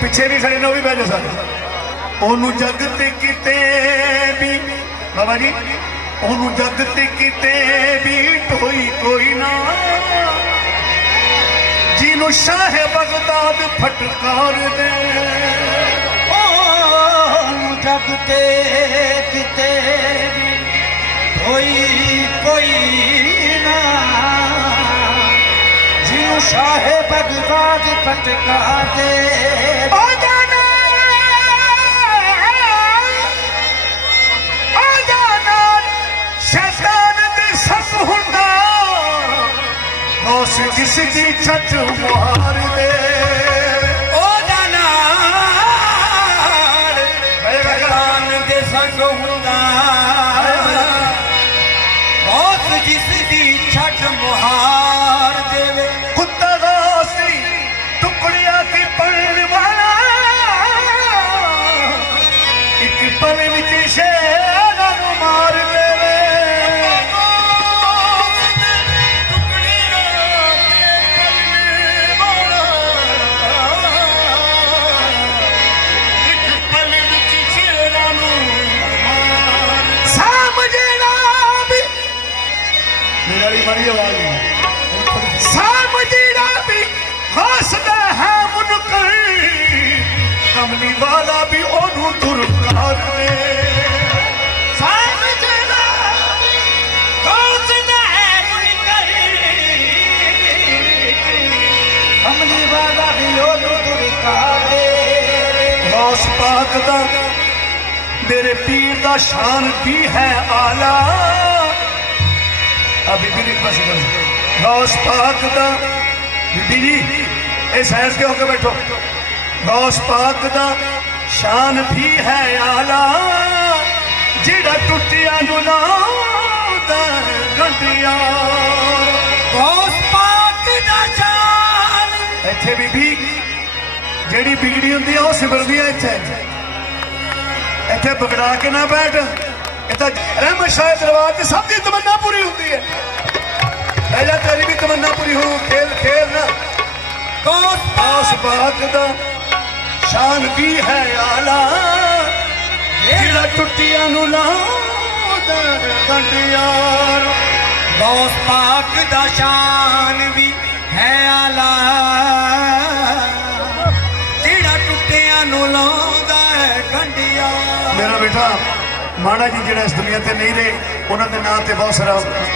पिछे भी खड़े ने भी बह जाओ ओनू जग ते किते भी बाबा जी ओनू जग ते किते भी टोई कोई ना जिनू शाह बगदाद फटकार दे ओनू जग ते किते भी कोई ना जिनू शाह बगदाद फटकार दे जिसकी छठ मुहार दे दे संग हुंदा बॉस जिसकी छठ मुहार देवे कुत्ता गासी टुकड़िया की पड़न वाला एक पल विच शेर मार देवे बड़ी आवाज सामजीरा भी हंसदा है मुनकर कमली वाला भी ओनू दुरकार दे सामजीरा हंसदा है मुनकर कमली वाला भी ओनू दुरकार दे गौस पाक दा मेरे पीर दा शान भी है आला बीबी नहीं बस गौस पाक दा बीबी जी इस हैस के होकर बैठो गौस पाक दा शान भी है आला जिड़ा टुटिया नू लाउंदा गंढिया गौस पाक दा शान इत्थे बीबी जेड़ी बिगड़ी हुंदी है वो सिमरदी है इत्थे बगड़ा के ना बैठ रहमत शाह दरबार से सबकी तमन्ना पूरी होती है पहला तेरी भी तमन्ना पूरी हो खेल खेल ना गौस पाक दा शान भी है आला जिहड़ा टुटिया नू लाउंदा गंढिया गौस पाक दा शान भी है आला जिहड़ा टुटिया नू लाउंदा गंढिया मेरा बेटा माड़ा जी जो इस दुनिया से नहीं रहे उन्होंने नाम से बहुत सारा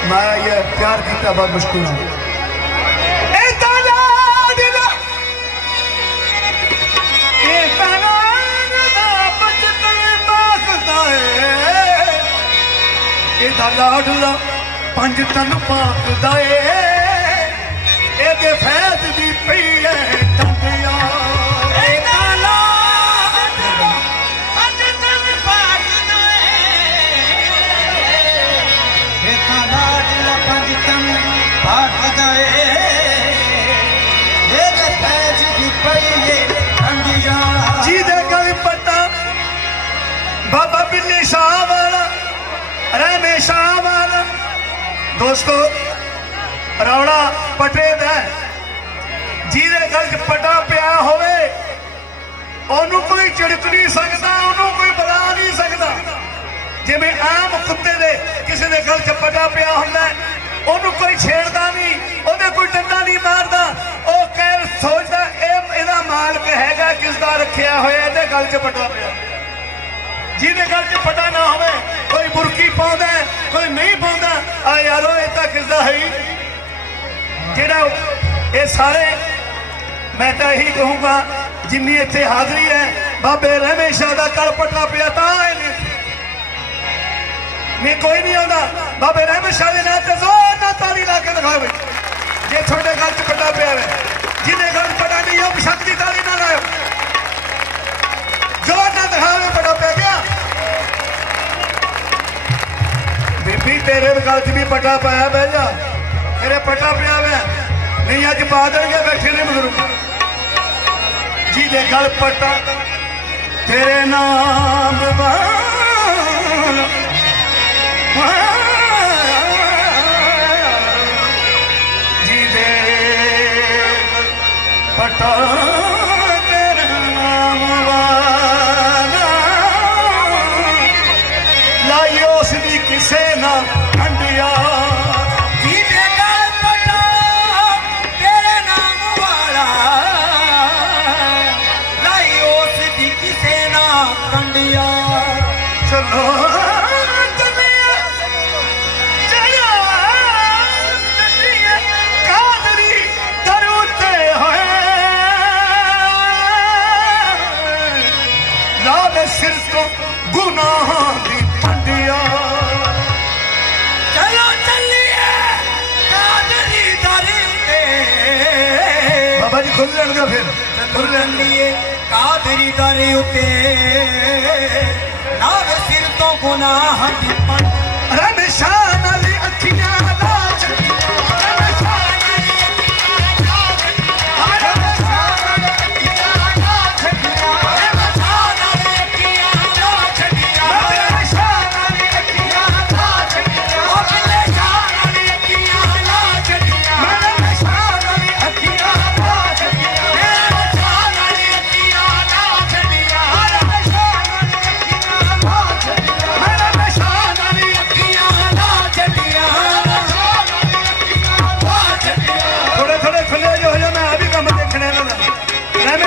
माया या प्यार किया बहुत मुश्किल है लाडला पंज तन पाकदा ए फैज दी पई है टंडिया बाबा बिल्ली शाह वाला रहमे शाह वाला दोस्तों रौड़ा पटे दा जिहदे गल च पटा पिया होवे ओनू कोई झिड़क नहीं सकता ओनू कोई बुला नहीं सकता जिवें आम कुत्ते दे किसी दे गल च पटा पिया हुंदा ओनू कोई छेड़दा नहीं ओदे कोई डंडा नहीं मारदा ओ कह सोचदा इहदा मालक हैगा किसदा रखिया होया इहदे गल च पटा पिया जिहदे गल च पटा ना होवे कोई बुरकी पाउंदा कोई नहीं पाउंदा आ यारो इह तां किसदा है जिहड़ा ये सारे मैं तां यही कहूँगा जिन्नी इत्थे हाज़री है बाबे रहमे शाह दा कल पटा पिया तां नहीं कोई नहीं आउंदा बाबे रहमे शाह दे नाम ते जोर नाल ताली ला के दिखाओ जे थोड़े गल च पटा पिया है जिन्हें गल पटा नहीं हो शक्ति ताली ना लाओ जोर ना दिखाओ पटा पै गया बीबी तेरे गल च भी पटा पाया बह जा तेरे पटा पिया है नहीं अज पा देंगे बैठे ने बुजुर्ग जिहदे गल पटा तेरे नाम जिहदे पटा तेरे नाम ना कंडिया जीते गल पटा तेरे नाम वाला लाई उस दी किसे ना कंडिया चलो सिर तो गुनाह दी पंडिया चलो चलिए कादरी दरी ते बाबा जी खुल लेंगे फिर खुल लिए कादरी दरी उते नाव सिर तो गुनाह दी पंडिया रमशान अली अखियां ला छड़िया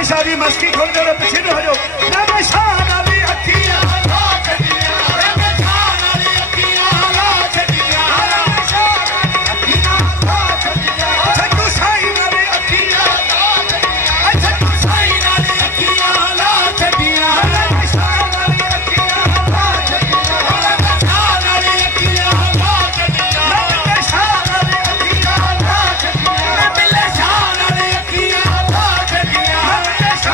शादी मस्ती खोल दे रहे पीछे हो जाओ रमशान अली अखियां ला छड़िया रमशान अली अखियां ला छड़िया रमशान अली अखियां ला छड़िया छड्डू साईं अली अखियां ला छड़िया छड्डू साईं अली अखियां ला छड़िया रमशान अली अखियां ला छड़िया रमशान अली अखियां ला छड़िया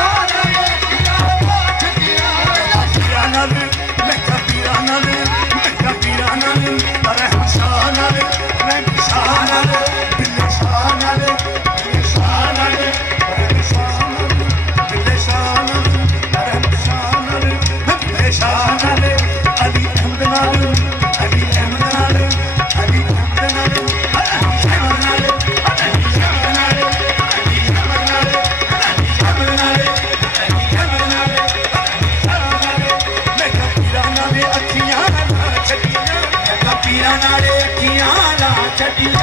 रमशान अली अखियां ला छड़िया रमशान अली अखियां ला छड़िया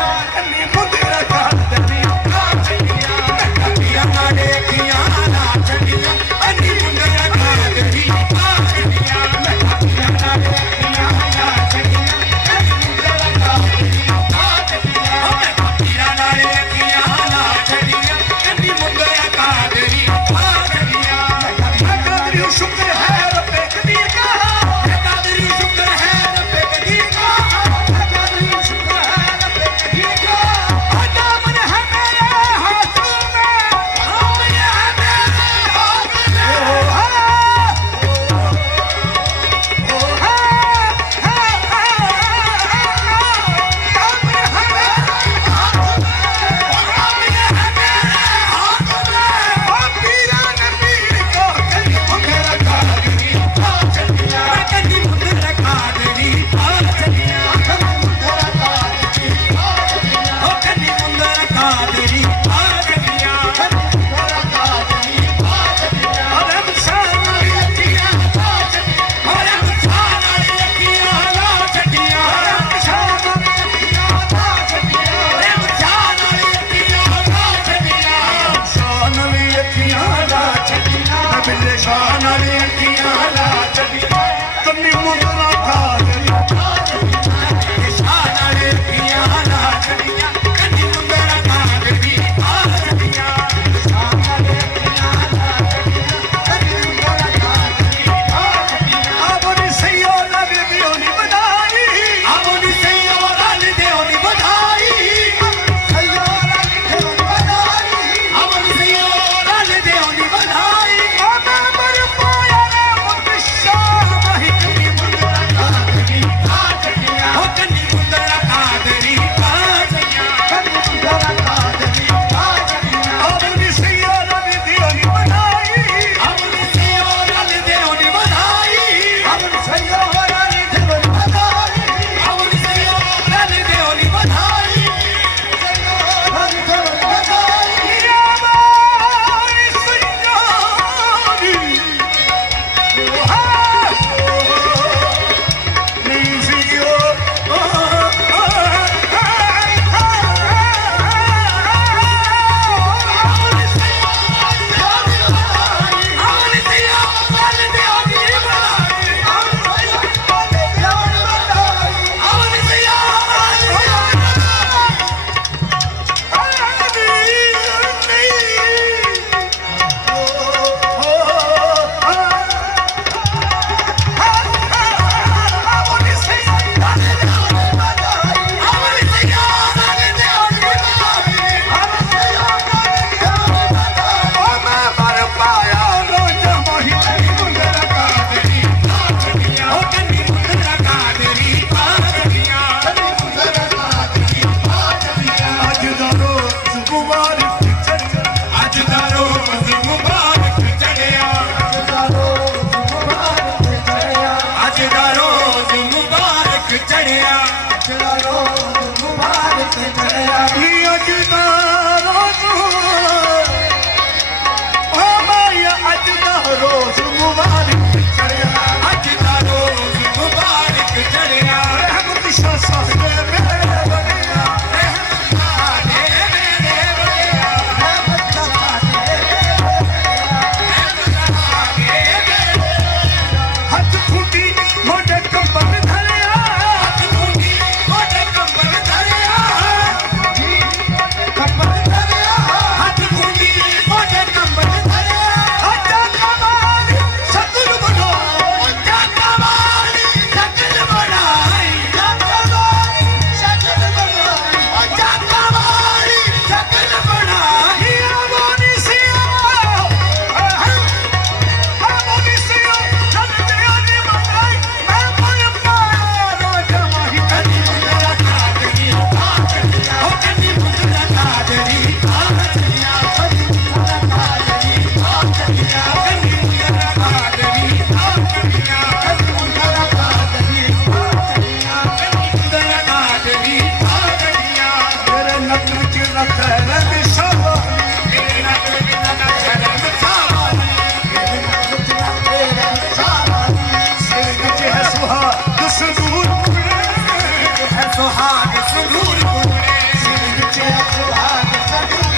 संगूर कुड़े सिर विच है सुहाग संगूर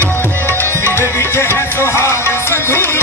सिर विच है सुहाग संगूर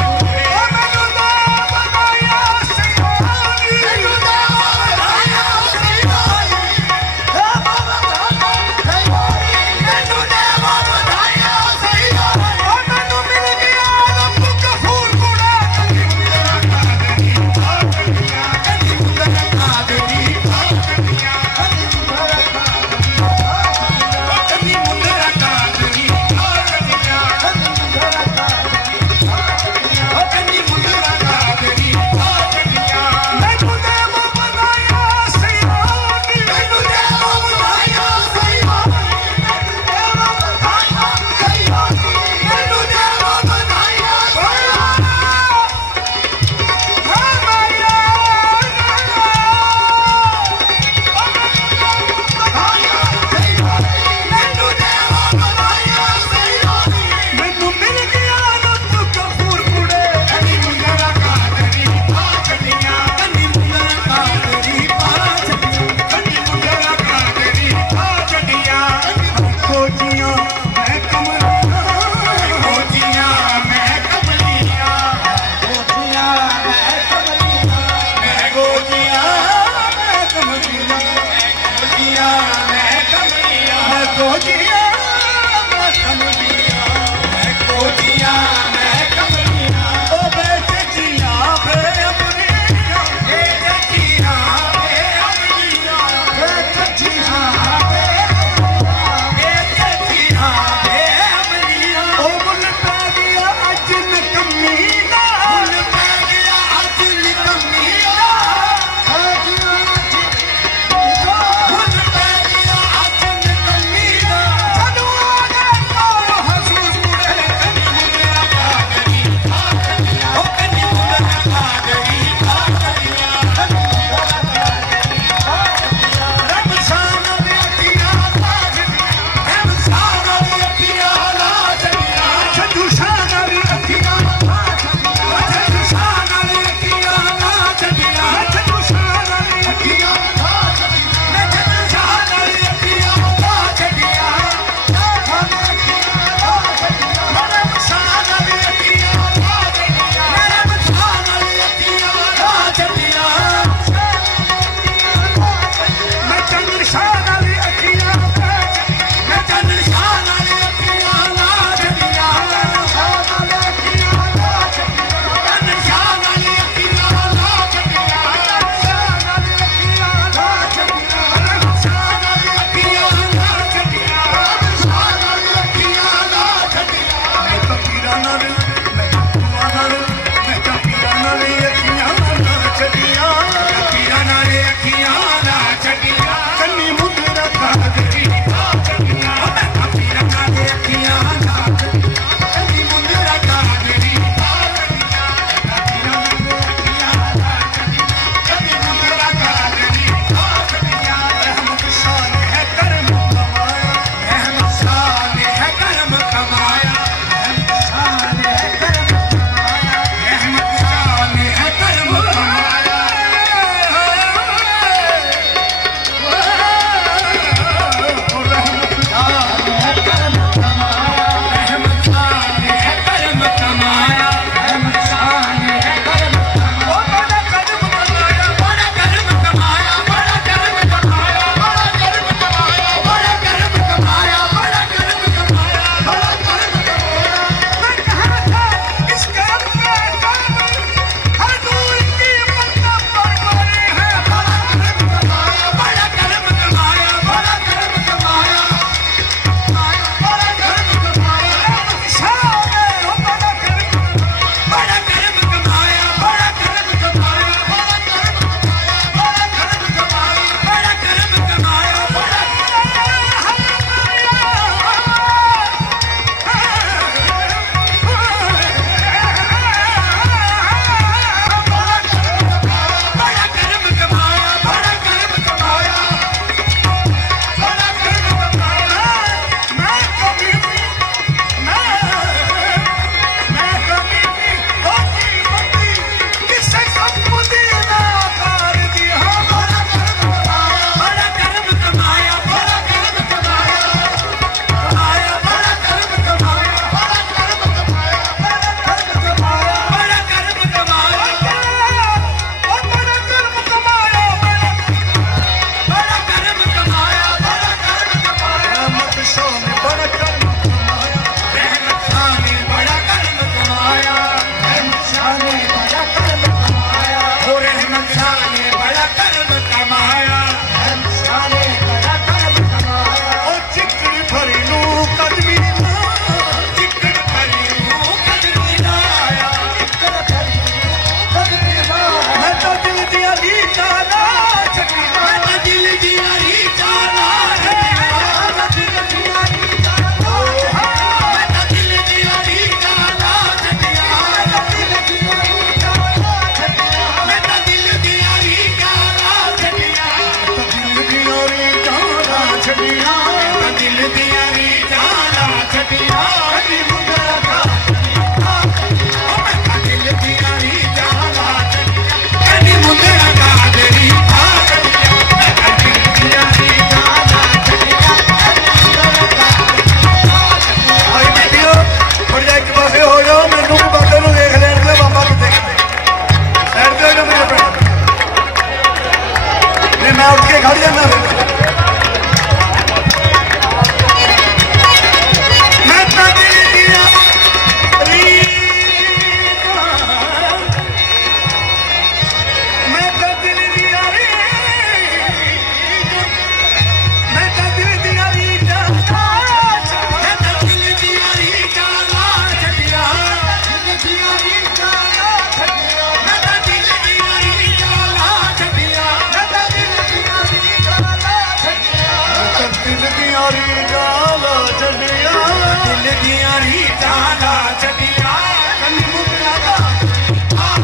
जाला छड़िया दिल दिया री जाला छड़िया कनी मुंदरा का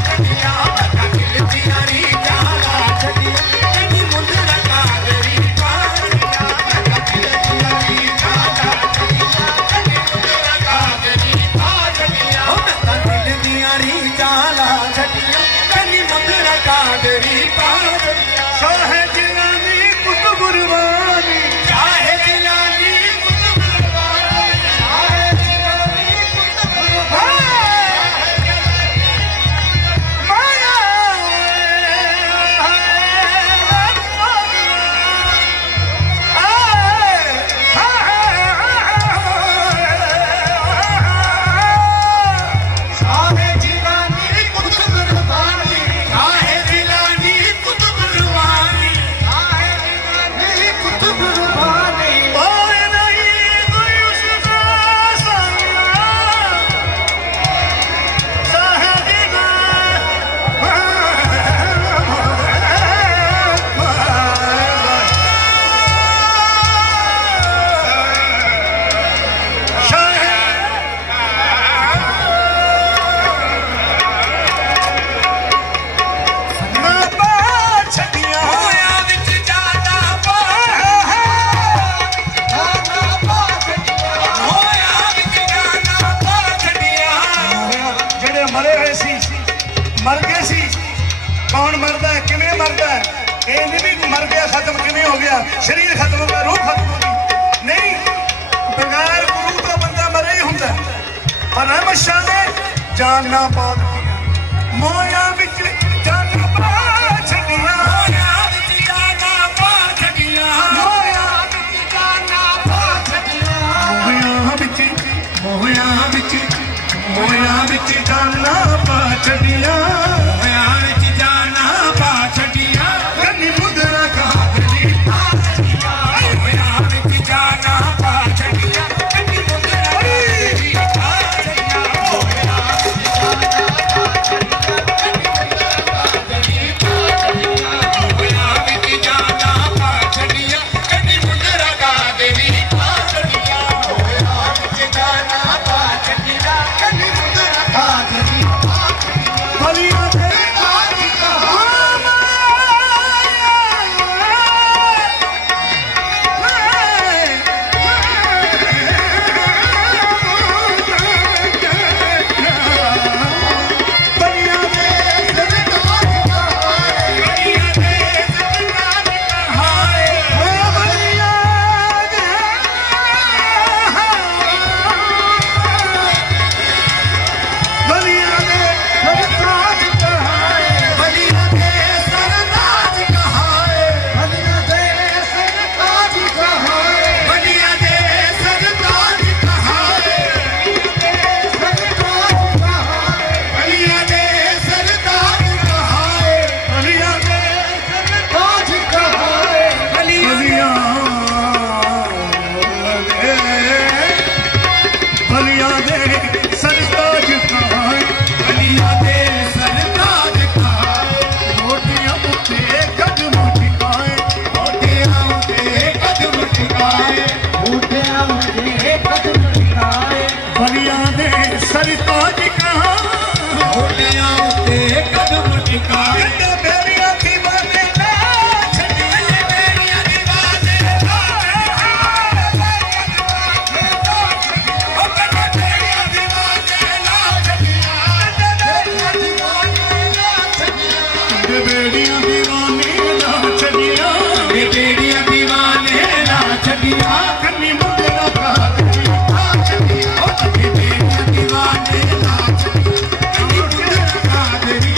छड़िया दिल दिया री जाला छड़िया कनी मुंदरा का गरी छड़िया दिल दिया री जाला छड़िया कनी मुंदरा का गरी छड़िया दिल दिया री जाला छड़िया कनी मुंदरा का गरी छड़िया शाहे जिलानी कुतुब गुरबानी शाहे जिलानी कुतुब गुरबानी शाहे जिलानी कुतुब गुरबानी माया शाहे जिलानी कुतुब गुरबानी शाहे जिलानी कुतुब गुरबानी शाहे जिलानी कुतुब गुरबानी और नहीं कोई उसका साहिबा होया विच जाना पा होया विच जाना पा छड़िया ਜਿਹੜੇ ਮਰੇ ਹੋਏ ਸੀ ਮਰ ਗਏ ਸੀ ਕੌਣ ਮਰਦਾ ਹੈ ਕਿਵੇਂ ਮਰਦਾ ਹੈ ਇਹ ਨਹੀਂ ਵੀ ਮਰ ਗਿਆ ਖਤਮ ਕਿਵੇਂ ਹੋ ਗਿਆ ਸਰੀਰ ਖਤਮ ਹੋ ਗਿਆ ਰੂਹ ਖਤਮ ਹੋ ਗਈ ਨਹੀਂ ਬਗੈਰ ਗੁਰੂ ਤੋਂ ਬੰਦਾ ਮਰੇ ਹੀ ਹੁੰਦਾ ਹੈ। ਪਰ ਅਹਿਮਦ ਸ਼ਾਹ ਨੇ ਜਾਨ ਨਾ ਪਾ ਦਿੱਤੀ ਮੋਇਆ ਵਿੱਚ ਜਾਨ ਪਾ ਛੱਡੀਆਂ होया विच जाना पा छड़िया ਮੋਇਆ विच जाना पा छड़िया ਮੋਇਆ ਵਿੱਚ ਜਾਨ ਪਾ ਛੱਡੀਆਂ होया विच जाना पा छड़िया ਕੰਨੀ ਮੁਦਰਾ ਕਾਦਰੀ होया विच जाना पा छड़िया कनी मुंदरा का गरी छड़िया होया विच जाना पा छड़िया कनी मुंदरा का गरी छड़िया होया विच जाना पा छड़िया कनी मुंदरा का गरी छड़िया होया विच जाना पा छड़िया कनी मुंदरा का गरी ਬਲੀਆਂ ਦੇ सरताज कहाँ होलिया उते कदम टिकाए बेरिया दीवाने ना छड़िए बेरिया दीवाने ना ओ कने बेरिया दीवाने ना छड़िया बेरिया दीवाने ना छड़िया बेरिया दीवाने ना छड़िया बेरिया दीवाने ना छड़िया कन्नी मुंडरा का ओ कने बेरिया दीवाने ना छड़िया कनी मुंदरा का गरी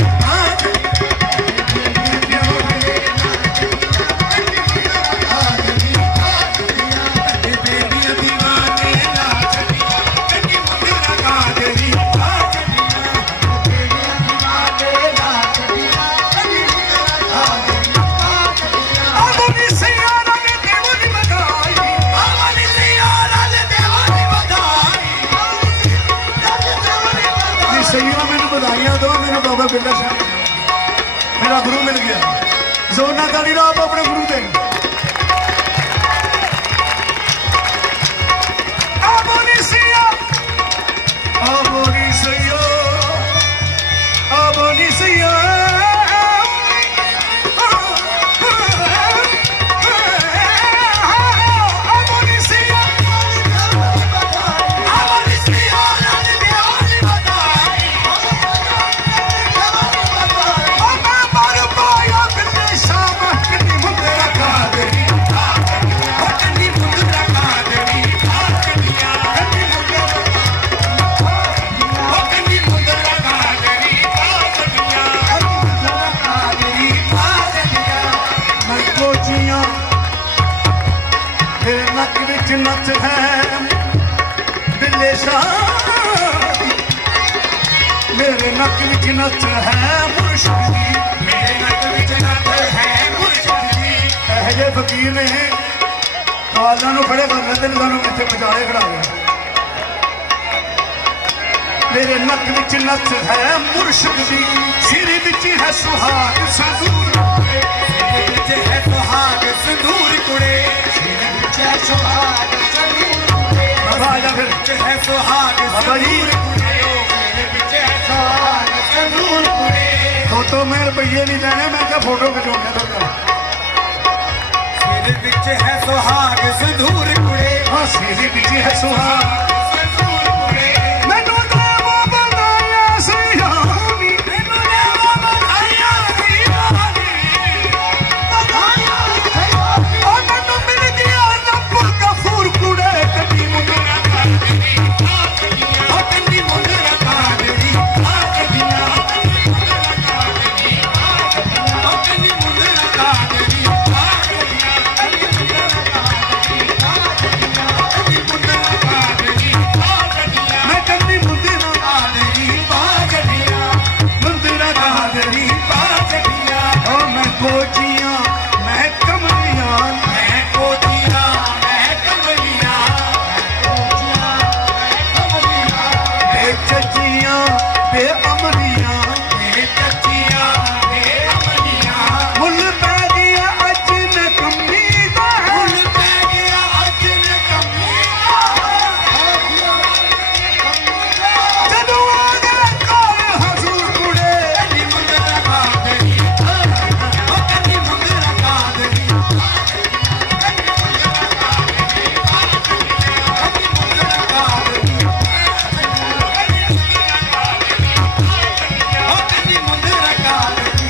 बेरिया दीवाने ना छड़िया कनी मुंदरा का गरी अबनी सियारा ने देवनी बधाई आवानी सियारा ले देवानी बधाई जी सैया मैंने बधाइयां दो मेरे बाबा बिरला शाह मेरा गुरु मिल गया जोर ना ताली आप अपने गुरु दे विच नच है बिल्ले शाह मेरे नक विच नच है मुर्शिद दी मेरे नक विच नच है मुर्शिद दी ਇਹ ਜਿਹੇ ਫਕੀਰ ਨੇ ਕਾਲਾਂ ਨੂੰ ਖੜੇ ਕਰ ਲੈਂਦੇ ਨੇ ਸਾਨੂੰ ਇੱਥੇ ਵਿਚਾਲੇ ਖੜਾ ਲਿਆ मेरे नक विच नच है मुर्शिद दी सिर विच है सुहाग संदूर सिर विच है सुहाग संदूर कुड़े सिर विच है सुहाग संदूर कुड़े बाबा आजा फिर विच है सुहाग बाबा जी सिर विच है सुहाग संदूर कुड़े तो मैं रुपये नहीं लेने मैं क्या फोटो खिचवाने तो सिर विच है सुहाग संदूर कुड़े हाँ सिर विच है सुहाग संदूर कुड़े मैनू देवा बनाया सी रानी मैनू देवा बनाया सी रानी बनाया सी रानी ओ मैनू मिल गया रब गफूर कुड़े कभी मुंडा ओ कंदी मुंडरा कागड़ी आ कदिया ओ कंदी मुंडरा कागड़ी आ कदिया कंदी मुंडरा कागड़ी आ कदिया मैं कंदी मुंदिना कागड़ी पा कदिया मुंदिना कागड़ी पा कदिया ओ मैं कोचियां मैं कमलियां मैं कोचिया मैं कमलिया कोचिया मैं कमलिया बे चचियां बे अमलियां मेरे कच्चिया मेरे अमलिया मुल पै गया अज न कमी दा फुल पै गया अर्जन कमीना जदों आ गए काल हजूर कुड़े कंदी मुंडरा कागड़ी ओ कंदी मुंडरा कागड़ी कंदी मुंडरा कागड़ी कंदी मुंडरा कागड़ी ओ कंदी मुंडरा कागड़ी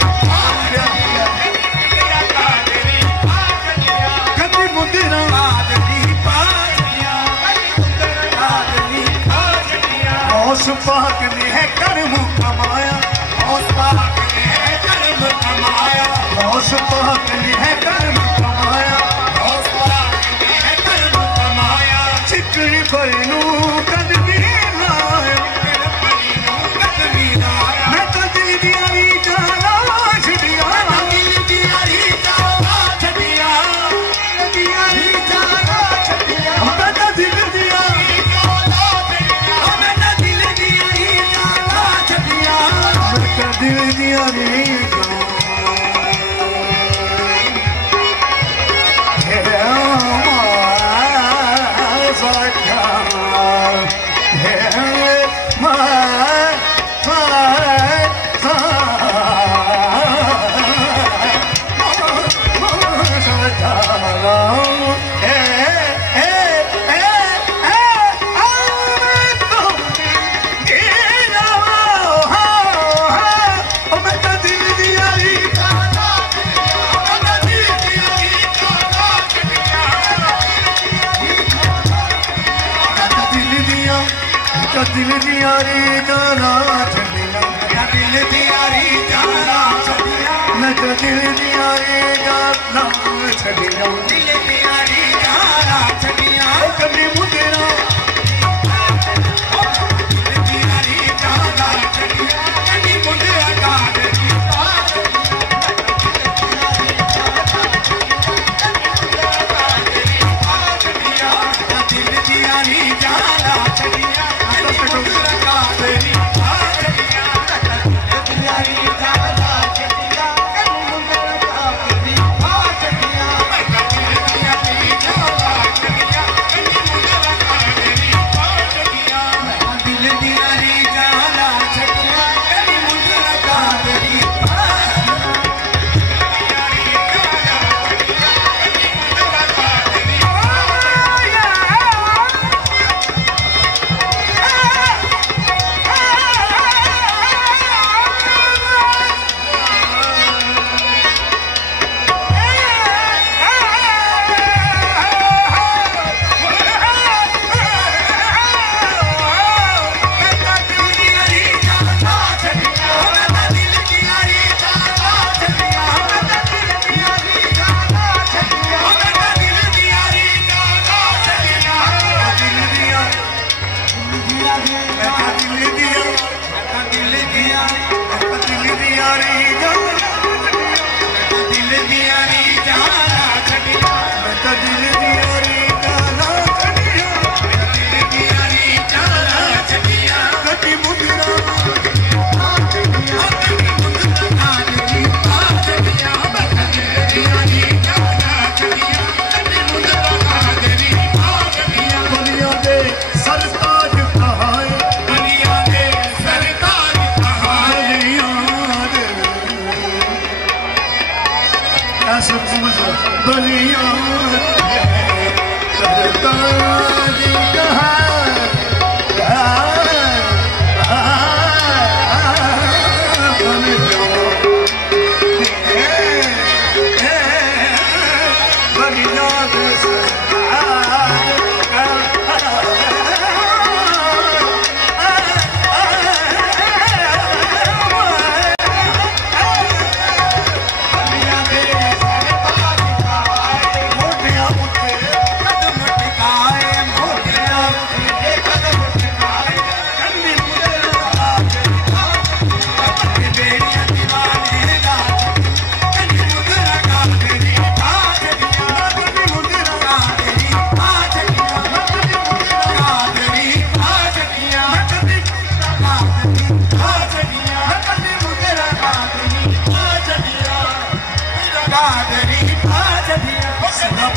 कंदी मुंदिना कागड़ी पा कदिया कागड़ी पा कदिया औस पाक ने है कर्म कमाया उस पाक ने कर्म कमाया औस पाक ने है कर्म कमाया उस पाक ने कर्म कमाया चिकनी पलनू कदमी लाया कदमी लाया मैं तो दिल दिया नी जाना छड़िया दिल दियारी जाना छड़िया दियारी जाना छड़िया मैं तो दिल दिया मैं तो दिल दियारी जाना छड़िया मैं तो दिल दिया नी दिल दिया रे गाना छड़िया दिल दियारी जाना छड़िया मैं तो दिल दिया रे गाना छड़िया दिल दियारी जाना छड़िया कभी मुंडेरा दिल दियारी जाना छड़िया कंदी मुंडरा कागड़ी पा दिल दियारी जाना छड़िया कंदी मुंडरा कागड़ी पा दिल दियारी जाना छड़िया कंदी मुंडरा कागड़ी पा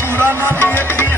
पूरा ना